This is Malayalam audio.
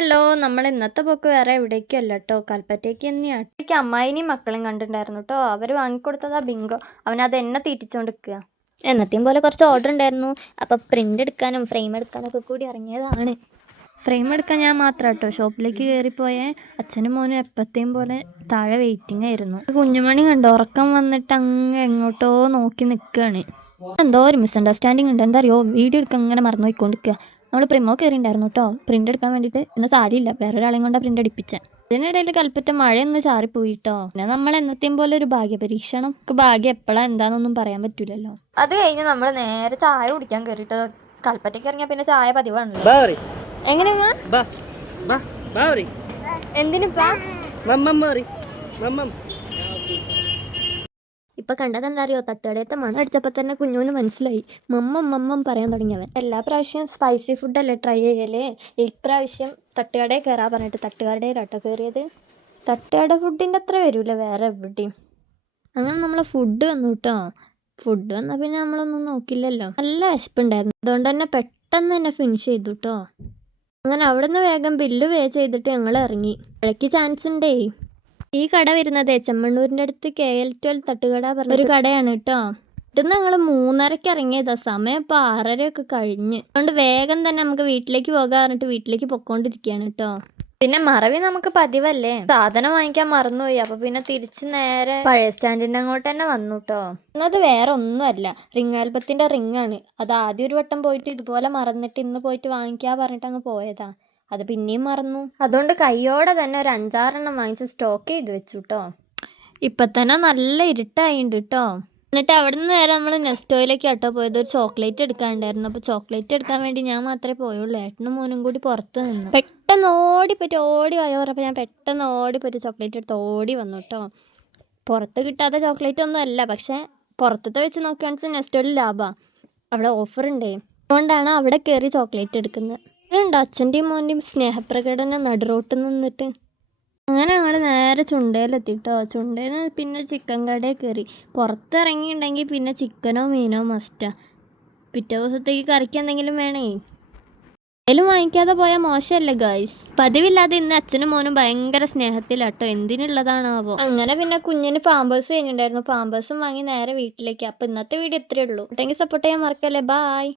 ഹലോ, നമ്മൾ ഇന്നത്തെ പോക്ക് വേറെ എവിടേക്കും അല്ല കേട്ടോ, കൽപ്പറ്റയ്ക്ക് തന്നെയാണ്. എനിക്ക് അമ്മായിനെയും മക്കളും കണ്ടിട്ടുണ്ടായിരുന്നു കേട്ടോ. അവർ വാങ്ങിക്കൊടുത്തതാ ബിങ്കോ. അവനത് എന്നെ തീറ്റിച്ചുകൊണ്ടിരിക്കുക. എന്നത്തെയും പോലെ കുറച്ച് ഓർഡർ ഉണ്ടായിരുന്നു. അപ്പോൾ പ്രിൻ്റ് എടുക്കാനും ഫ്രെയിം എടുക്കാനൊക്കെ കൂടി ഇറങ്ങിയതാണ്. ഫ്രെയിം എടുക്കാൻ ഞാൻ മാത്രം കേട്ടോ ഷോപ്പിലേക്ക് കയറിപ്പോയേ. അച്ഛനും മോനും എപ്പോഴത്തെയും പോലെ താഴെ വെയിറ്റിംഗ് ആയിരുന്നു. കുഞ്ഞുമണി കണ്ടോ, ഉറക്കം വന്നിട്ട് അങ്ങ് എങ്ങോട്ടോ നോക്കി നിൽക്കുകയാണ്. എന്തോ ഒരു മിസ്അണ്ടർസ്റ്റാൻഡിങ് ഉണ്ട്. എന്താ അറിയോ, വീഡിയോ എടുക്കാൻ അങ്ങനെ മറന്നു പോയിക്കൊണ്ടിരിക്കുക. നമ്മൾ പ്രിമോ കയറിയിട്ടുണ്ടായിരുന്നു കേട്ടോ പ്രിൻ്റ് എടുക്കാൻ വേണ്ടിയിട്ട്. ഇന്ന് സാരിയില്ല, വേറൊരാളെയും കൊണ്ടാണ് പ്രിൻ്റ് അടിപ്പിച്ചത്. ഇതിനിടയിൽ കൽപ്പറ്റ മഴയൊന്ന് ചാറിപ്പോയി കേട്ടോ. പിന്നെ നമ്മൾ എന്നത്തെയും പോലെ ഒരു ഭാഗ്യ പരീക്ഷണം. ഭാഗ്യം എപ്പോഴാണ് എന്താണെന്നൊന്നും പറയാൻ പറ്റൂലല്ലോ. അത് കഴിഞ്ഞ് നമ്മൾ നേരെ ചായ കുടിക്കാൻ കയറിയിട്ട് കൽപ്പറ്റയ്ക്ക് ഇറങ്ങിയാൽ പിന്നെ ചായ പതിവാണല്ലോ. എങ്ങനെയാ എന്തിനിപ്പാ ഇപ്പൊ കണ്ടത് എന്താ അറിയോ, തട്ടുകടയത്തെ മണം അടിച്ചപ്പോൾ തന്നെ കുഞ്ഞുവിന് മനസ്സിലായി. മമ്മം പറയാൻ തുടങ്ങിയവൻ. എല്ലാ പ്രാവശ്യം സ്പൈസി ഫുഡല്ലേ ട്രൈ ചെയ്യലേ. ഇപ്രാവശ്യം തട്ടുകടയിൽ കയറാൻ പറഞ്ഞിട്ട് തട്ടുകടയിലാട്ടോ കയറിയത്. തട്ടുകട ഫുഡിൻ്റെ അത്ര വരൂല വേറെ എവിടെയും. അങ്ങനെ നമ്മളെ ഫുഡ് വന്നു കേട്ടോ. ഫുഡ് വന്നാൽ പിന്നെ നമ്മളൊന്നും നോക്കില്ലല്ലോ. നല്ല വിശപ്പുണ്ടായിരുന്നു, അതുകൊണ്ട് തന്നെ പെട്ടെന്ന് തന്നെ ഫിനിഷ് ചെയ്തു കേട്ടോ. അങ്ങനെ അവിടെ നിന്ന് വേഗം ബില്ല് പേ ചെയ്തിട്ട് ഞങ്ങൾ ഇറങ്ങി. മഴയ്ക്ക് ചാൻസ് ഉണ്ടേ. ഈ കട വരുന്നത് ചെമ്മണ്ണൂരിൻ്റെ അടുത്ത് KL12 തട്ടുകട പറഞ്ഞ ഒരു കടയാണ് കേട്ടോ. ഇവിടുന്ന് ഞങ്ങൾ 3:30 ഇറങ്ങിയതാ. സമയം ഇപ്പോൾ 6:30 കഴിഞ്ഞ്. അതുകൊണ്ട് വേഗം തന്നെ നമുക്ക് വീട്ടിലേക്ക് പോകാൻ പറഞ്ഞിട്ട് വീട്ടിലേക്ക് പൊക്കോണ്ടിരിക്കുകയാണ് കേട്ടോ. പിന്നെ മറവി നമുക്ക് പതിവല്ലേ, സാധനം വാങ്ങിക്കാൻ മറന്നുപോയി. അപ്പൊ പിന്നെ തിരിച്ച് നേരെ പഴയ സ്റ്റാൻഡിൻ്റെ അങ്ങോട്ട് തന്നെ വന്നു കേട്ടോ. എന്നത് വേറെ ഒന്നുമല്ല, റിംഗ് ആൽബത്തിൻ്റെ റിംഗാണ്. അത് ആദ്യം ഒരു വട്ടം പോയിട്ട് ഇതുപോലെ മറന്നിട്ട് ഇന്ന് പോയിട്ട് വാങ്ങിക്കാൻ പറഞ്ഞിട്ട് അങ്ങ് പോയതാ. അത് പിന്നെയും മറന്നു. അതുകൊണ്ട് കയ്യോടെ തന്നെ ഒരു 5-6 വാങ്ങിച്ച് സ്റ്റോക്ക് ചെയ്ത് വെച്ചു കേട്ടോ. ഇപ്പം തന്നെ നല്ല ഇരുട്ടായിട്ടുണ്ട് കേട്ടോ. എന്നിട്ട് അവിടെ നിന്ന് നേരെ നമ്മൾ നെസ്റ്റോയിലേക്ക് കേട്ടോ പോയത്. ഒരു ചോക്ലേറ്റ് എടുക്കാനുണ്ടായിരുന്നു. അപ്പോൾ ചോക്ലേറ്റ് എടുക്കാൻ വേണ്ടി ഞാൻ മാത്രമേ പോയുള്ളൂ. ഏട്ടനും മോനും കൂടി പുറത്ത് നിന്നു. പെട്ടെന്ന് ഓടി വായോ പറഞ്ഞപ്പോൾ ഞാൻ പെട്ടെന്ന് ഓടിപ്പോയിട്ട് ചോക്ലേറ്റ് എടുത്ത് ഓടി വന്നു കേട്ടോ. പുറത്ത് കിട്ടാത്ത ചോക്ലേറ്റ് ഒന്നും അല്ല, പക്ഷേ പുറത്തത്തെ വെച്ച് നോക്കുകയാണെന്ന് വെച്ചാൽ നെസ്റ്റോയിൽ ലാഭമാണ്. അവിടെ ഓഫർ ഉണ്ടേ, അതുകൊണ്ടാണ് അവിടെ കയറി ചോക്ലേറ്റ് എടുക്കുന്നത്. ഇതുണ്ട് അച്ഛൻ്റെയും മോൻ്റെയും സ്നേഹപ്രകടനം നടുറോട്ട് നിന്നിട്ട്. അങ്ങനെ ഞങ്ങൾ നേരെ ചുണ്ടയിലെത്തിട്ടോ. ചുണ്ടയിൽ പിന്നെ ചിക്കൻ കടയിൽ കയറി. പുറത്തിറങ്ങിയിട്ടുണ്ടെങ്കിൽ പിന്നെ ചിക്കനോ മീനോ മസ്റ്റാ. പിറ്റേ ദിവസത്തേക്ക് കറിക്ക് എന്തെങ്കിലും വേണേ. എന്തെങ്കിലും വാങ്ങിക്കാതെ പോയാൽ മോശമല്ലേ ഗൈസ്. പതിവില്ലാതെ ഇന്ന് അച്ഛനും മോനും ഭയങ്കര സ്നേഹത്തിലാട്ടോ. എന്തിനുള്ളതാണാവോ. അങ്ങനെ പിന്നെ കുഞ്ഞിന് പാമ്പേഴ്സ് കഴിഞ്ഞിട്ടുണ്ടായിരുന്നു. പാമ്പേഴ്സും വാങ്ങി നേരെ വീട്ടിലേക്ക്. അപ്പോൾ ഇന്നത്തെ വീഡിയോ ഇത്രയേ ഉള്ളൂ. സപ്പോർട്ട് ചെയ്യാൻ മറക്കല്ലേ. ബായ്.